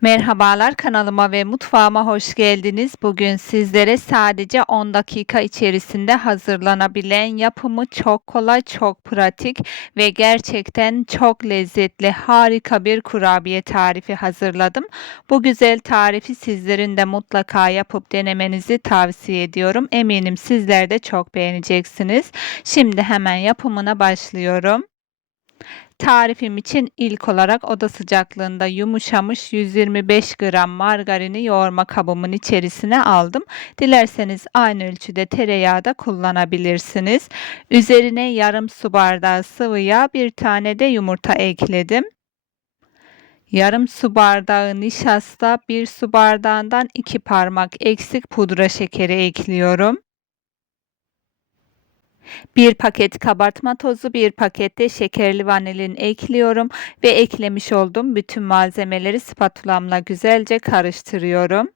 Merhabalar kanalıma ve mutfağıma hoş geldiniz. Bugün sizlere sadece 10 dakika içerisinde hazırlanabilen, yapımı çok kolay, çok pratik ve gerçekten çok lezzetli, harika bir kurabiye tarifi hazırladım. Bu güzel tarifi sizlerin de mutlaka yapıp denemenizi tavsiye ediyorum. Eminim sizler de çok beğeneceksiniz. Şimdi hemen yapımına başlıyorum. Tarifim için ilk olarak oda sıcaklığında yumuşamış 125 gram margarini yoğurma kabımın içerisine aldım. Dilerseniz aynı ölçüde tereyağı da kullanabilirsiniz. Üzerine yarım su bardağı sıvı yağ, bir tane de yumurta ekledim. Yarım su bardağı nişasta, bir su bardağından iki parmak eksik pudra şekeri ekliyorum. 1 paket kabartma tozu, 1 paket de şekerli vanilin ekliyorum ve eklemiş olduğum bütün malzemeleri spatulamla güzelce karıştırıyorum.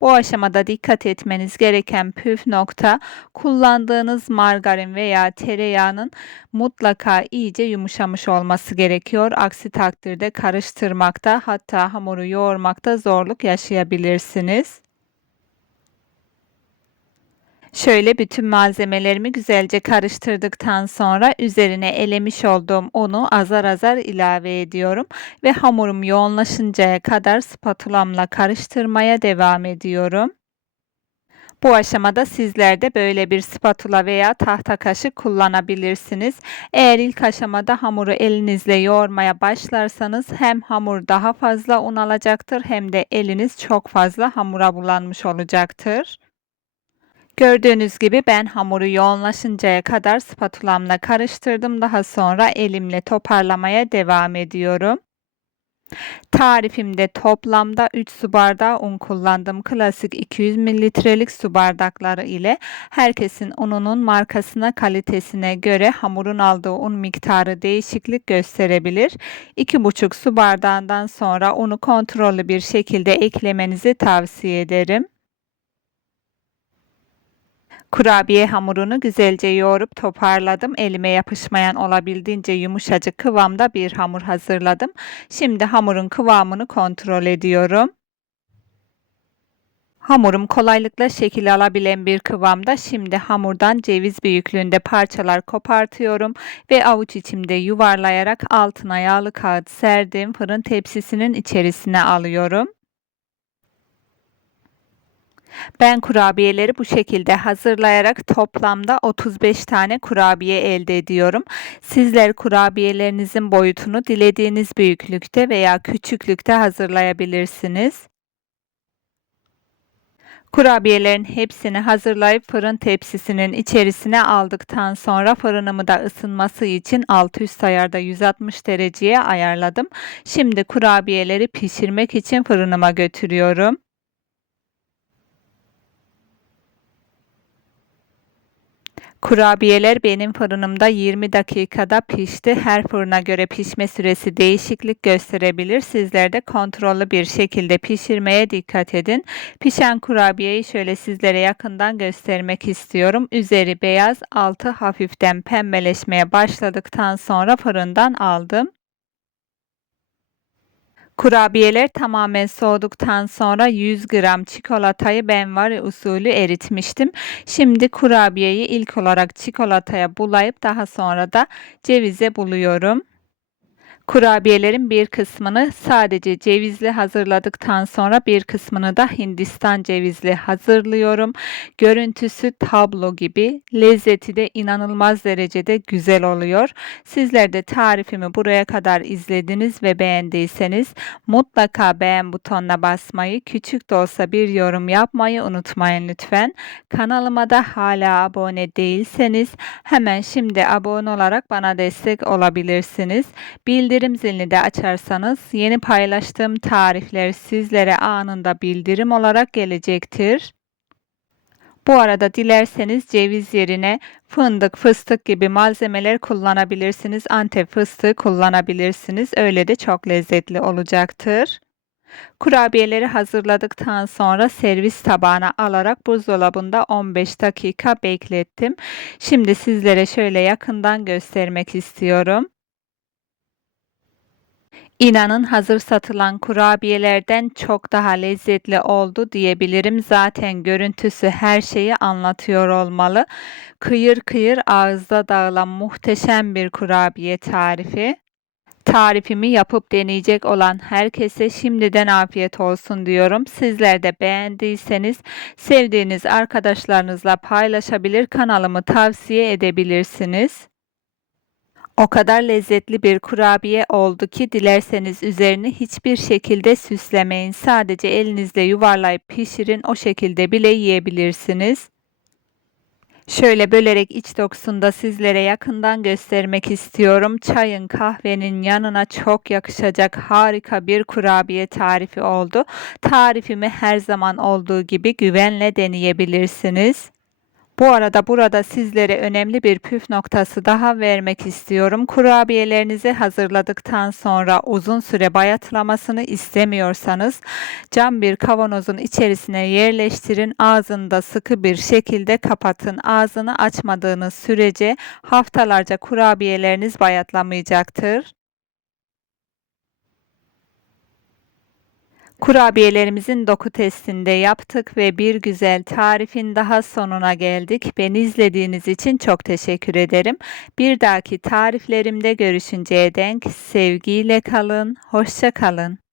Bu aşamada dikkat etmeniz gereken püf nokta kullandığınız margarin veya tereyağının mutlaka iyice yumuşamış olması gerekiyor. Aksi takdirde karıştırmakta hatta hamuru yoğurmakta zorluk yaşayabilirsiniz. Şöyle bütün malzemelerimi güzelce karıştırdıktan sonra üzerine elemiş olduğum unu azar azar ilave ediyorum ve hamurum yoğunlaşıncaya kadar spatulamla karıştırmaya devam ediyorum. Bu aşamada sizler de böyle bir spatula veya tahta kaşık kullanabilirsiniz. Eğer ilk aşamada hamuru elinizle yoğurmaya başlarsanız hem hamur daha fazla un alacaktır hem de eliniz çok fazla hamura bulanmış olacaktır. Gördüğünüz gibi ben hamuru yoğunlaşıncaya kadar spatulamla karıştırdım. Daha sonra elimle toparlamaya devam ediyorum. Tarifimde toplamda 3 su bardağı un kullandım. Klasik 200 mililitrelik su bardakları ile herkesin ununun markasına kalitesine göre hamurun aldığı un miktarı değişiklik gösterebilir. 2,5 su bardağından sonra unu kontrollü bir şekilde eklemenizi tavsiye ederim. Kurabiye hamurunu güzelce yoğurup toparladım. Elime yapışmayan olabildiğince yumuşacık kıvamda bir hamur hazırladım. Şimdi hamurun kıvamını kontrol ediyorum. Hamurum kolaylıkla şekil alabilen bir kıvamda. Şimdi hamurdan ceviz büyüklüğünde parçalar kopartıyorum ve avuç içimde yuvarlayarak altına yağlı kağıt serdiğim fırın tepsisinin içerisine alıyorum. Ben kurabiyeleri bu şekilde hazırlayarak toplamda 35 tane kurabiye elde ediyorum. Sizler kurabiyelerinizin boyutunu dilediğiniz büyüklükte veya küçüklükte hazırlayabilirsiniz. Kurabiyelerin hepsini hazırlayıp fırın tepsisinin içerisine aldıktan sonra fırınımı da ısınması için alt üst ayarda 160 dereceye ayarladım. Şimdi kurabiyeleri pişirmek için fırınıma götürüyorum. Kurabiyeler benim fırınımda 20 dakikada pişti. Her fırına göre pişme süresi değişiklik gösterebilir. Sizler de kontrollü bir şekilde pişirmeye dikkat edin. Pişen kurabiyeyi şöyle sizlere yakından göstermek istiyorum. Üzeri beyaz, altı hafiften pembeleşmeye başladıktan sonra fırından aldım. Kurabiyeler tamamen soğuduktan sonra 100 gram çikolatayı benvari usulü eritmiştim. Şimdi kurabiyeyi ilk olarak çikolataya bulayıp daha sonra da cevize buluyorum. Kurabiyelerin bir kısmını sadece cevizli hazırladıktan sonra bir kısmını da Hindistan cevizli hazırlıyorum. Görüntüsü tablo gibi, lezzeti de inanılmaz derecede güzel oluyor. Sizler de tarifimi buraya kadar izlediniz ve beğendiyseniz mutlaka beğen butonuna basmayı, küçük de olsa bir yorum yapmayı unutmayın lütfen. Kanalıma da hala abone değilseniz hemen şimdi abone olarak bana destek olabilirsiniz. Bildirim bildirim zilini de açarsanız yeni paylaştığım tarifler sizlere anında bildirim olarak gelecektir. Bu arada dilerseniz ceviz yerine fındık, fıstık gibi malzemeler kullanabilirsiniz. Antep fıstığı kullanabilirsiniz. Öyle de çok lezzetli olacaktır. Kurabiyeleri hazırladıktan sonra servis tabağına alarak buzdolabında 15 dakika beklettim. Şimdi sizlere şöyle yakından göstermek istiyorum. İnanın hazır satılan kurabiyelerden çok daha lezzetli oldu diyebilirim. Zaten görüntüsü her şeyi anlatıyor olmalı. Kıyır kıyır ağızda dağılan muhteşem bir kurabiye tarifi. Tarifimi yapıp deneyecek olan herkese şimdiden afiyet olsun diyorum. Sizler de beğendiyseniz sevdiğiniz arkadaşlarınızla paylaşabilir, kanalımı tavsiye edebilirsiniz. O kadar lezzetli bir kurabiye oldu ki dilerseniz üzerini hiçbir şekilde süslemeyin. Sadece elinizle yuvarlayıp pişirin. O şekilde bile yiyebilirsiniz. Şöyle bölerek iç dokusunu da sizlere yakından göstermek istiyorum. Çayın, kahvenin yanına çok yakışacak harika bir kurabiye tarifi oldu. Tarifimi her zaman olduğu gibi güvenle deneyebilirsiniz. Bu arada burada sizlere önemli bir püf noktası daha vermek istiyorum. Kurabiyelerinizi hazırladıktan sonra uzun süre bayatlamasını istemiyorsanız cam bir kavanozun içerisine yerleştirin. Ağzını da sıkı bir şekilde kapatın. Ağzını açmadığınız sürece haftalarca kurabiyeleriniz bayatlamayacaktır. Kurabiyelerimizin doku testinde yaptık ve bir güzel tarifin daha sonuna geldik. Beni izlediğiniz için çok teşekkür ederim. Bir dahaki tariflerimde görüşünceye denk sevgiyle kalın, hoşça kalın.